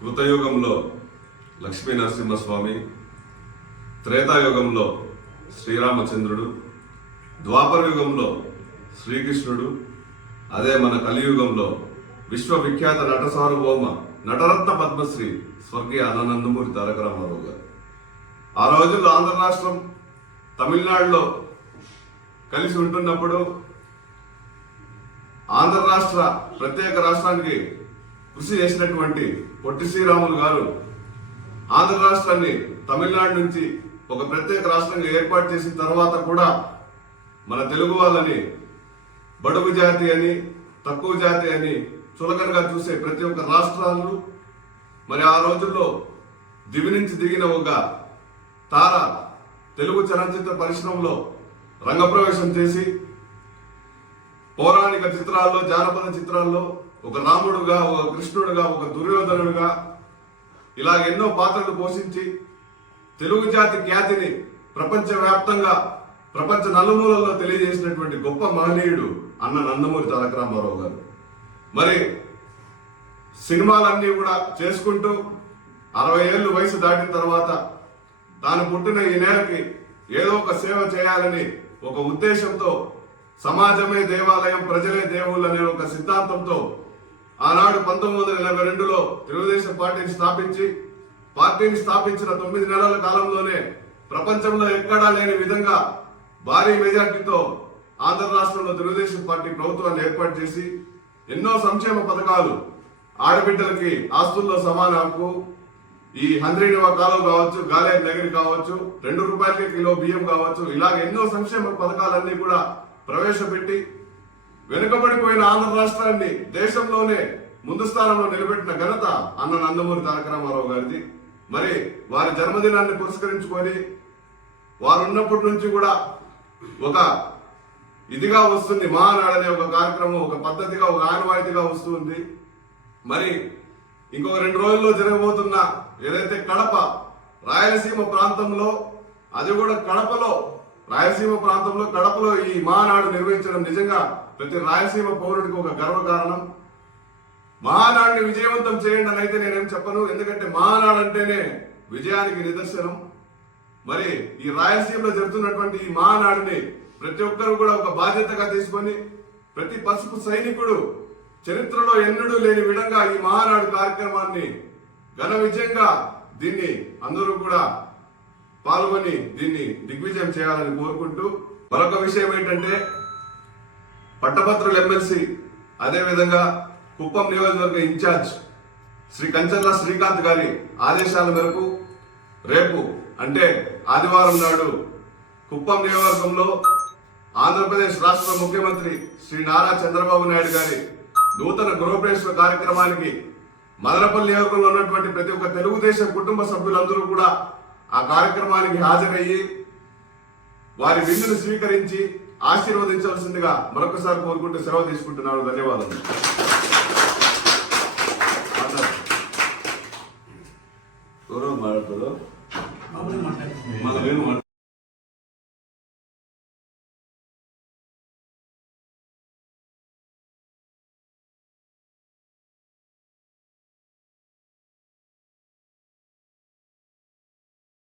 కృతయుగంలో లక్ష్మీ నరసింహస్వామి త్రేతాయుగంలో శ్రీరామచంద్రుడు ద్వాపర యుగంలో శ్రీకృష్ణుడు అదే మన కలియుగంలో విశ్వవిఖ్యాత నట సార్వభౌమ నటరత్న పద్మశ్రీ స్వర్గీయ అనందమూరి తారక రామారావు గారు. ఆ రోజుల్లో ఆంధ్ర రాష్ట్రం తమిళనాడులో కలిసి ఉంటున్నప్పుడు ఆంధ్ర రాష్ట్ర ప్రత్యేక రాష్ట్రానికి కృషి చేసినటువంటి పొట్టి శ్రీరాములు గారు ఆంధ్ర రాష్ట్రాన్ని తమిళనాడు నుంచి ఒక ప్రత్యేక రాష్ట్రంగా ఏర్పాటు చేసిన తర్వాత కూడా మన తెలుగు వాళ్ళని బడుగు జాతి అని తక్కువ జాతి అని చులకనగా చూసే ప్రతి ఒక్క రాష్ట్రాలు మరి ఆ రోజుల్లో దివి నుంచి దిగిన ఒక తార తెలుగు చలనచిత్ర పరిశ్రమలో రంగప్రవేశం చేసి పౌరాణిక చిత్రాల్లో జానపద చిత్రాల్లో ఒక రాముడుగా ఒక కృష్ణుడుగా ఒక దుర్యోధనుడుగా ఇలా ఎన్నో పాత్రలు పోషించి తెలుగు జాతి ఖ్యాతిని ప్రపంచవ్యాప్తంగా ప్రపంచ నలుమూలల్లో తెలియజేసినటువంటి గొప్ప మహనీయుడు అన్న నందమూరి తారక రామారావు గారు. మరి సినిమాలన్నీ కూడా చేసుకుంటూ అరవై ఏళ్ళు వయసు దాటిన తర్వాత తాను పుట్టిన ఈ నేలకి ఏదో ఒక సేవ చేయాలని ఒక ఉద్దేశంతో సమాజమే దేవాలయం ప్రజలే దేవుళ్ళు అనే ఒక సిద్ధాంతంతో ఆనాడు పంతొమ్మిది వందల ఎనభై రెండులో తెలుగుదేశం పార్టీని స్థాపించి పార్టీని స్థాపించిన తొమ్మిది నెలల కాలంలోనే ప్రపంచంలో ఎక్కడా లేని విధంగా భారీ మెజార్టీతో ఆంధ్ర రాష్ట్రంలో తెలుగుదేశం పార్టీ ప్రభుత్వాన్ని ఏర్పాటు చేసి ఎన్నో సంక్షేమ పథకాలు ఆడబిడ్డలకి ఆస్తుల్లో సమాన హక్కు ఈ హంద్రీనివా కాలువ కావచ్చు గాలేరు నగరి కావచ్చు రెండు రూపాయలకి కిలో బియ్యం కావచ్చు ఇలాగ ఎన్నో సంక్షేమ పథకాలన్నీ కూడా ప్రవేశపెట్టి వెనుకబడిపోయిన ఆంధ్ర రాష్ట్రాన్ని దేశంలోనే ముందు స్థానంలో నిలబెట్టిన ఘనత అన్న నందమూరి తారక రామారావు గారిది. మరి వారి జన్మదినాన్ని పురస్కరించుకొని వారు ఉన్నప్పటి నుంచి కూడా ఒక ఇదిగా వస్తుంది మహానాడనే ఒక కార్యక్రమం ఒక పద్ధతిగా ఒక ఆనవాయితీగా వస్తుంది. మరి ఇంకొక రెండు రోజుల్లో జరగబోతున్న ఏదైతే కడప రాయలసీమ ప్రాంతంలో అది కూడా కడపలో రాయలసీమ ప్రాంతంలో కడపలో ఈ మహానాడు నిర్వహించడం నిజంగా ప్రతి రాయలసీమ పౌరుడికి ఒక గర్వకారణం మహానాడిని విజయవంతం చేయండి అని అయితే నేనేం చెప్పను. ఎందుకంటే మహానాడు అంటేనే విజయానికి నిదర్శనం. మరి ఈ రాయలసీమలో జరుగుతున్నటువంటి ఈ మహానాడిని ప్రతి ఒక్కరు కూడా ఒక బాధ్యతగా తీసుకొని ప్రతి పసుపు సైనికుడు చరిత్రలో ఎన్నడూ లేని విధంగా ఈ మహానాడు కార్యక్రమాన్ని ఘన విజయంగా దీన్ని అందరూ కూడా పాల్గొని దీన్ని దిగ్విజయం చేయాలని కోరుకుంటూ మరొక విషయం ఏంటంటే పట్టభద్రుల ఎమ్మెల్సీ అదేవిధంగా కుప్పం నియోజకవర్గ ఇన్ఛార్జ్ శ్రీ కంచర్ల శ్రీకాంత్ గారి ఆదేశాల మేరకు రేపు అంటే ఆదివారం నాడు కుప్పం నియోజకవర్గంలో ఆంధ్రప్రదేశ్ రాష్ట్ర ముఖ్యమంత్రి శ్రీ నారా చంద్రబాబు నాయుడు గారి నూతన గృహప్రవేశ కార్యక్రమానికి మదనపల్లి నియోజకవర్గంలో ఉన్నటువంటి ప్రతి ఒక్క తెలుగుదేశం కుటుంబ సభ్యులందరూ కూడా ఆ కార్యక్రమానికి హాజరయ్యి వారి విందును స్వీకరించి ఆశీర్వదించవలసిందిగా మరొకసారి కోరుకుంటూ సెలవు తీసుకుంటున్నాను. ధన్యవాదాలు గౌరవ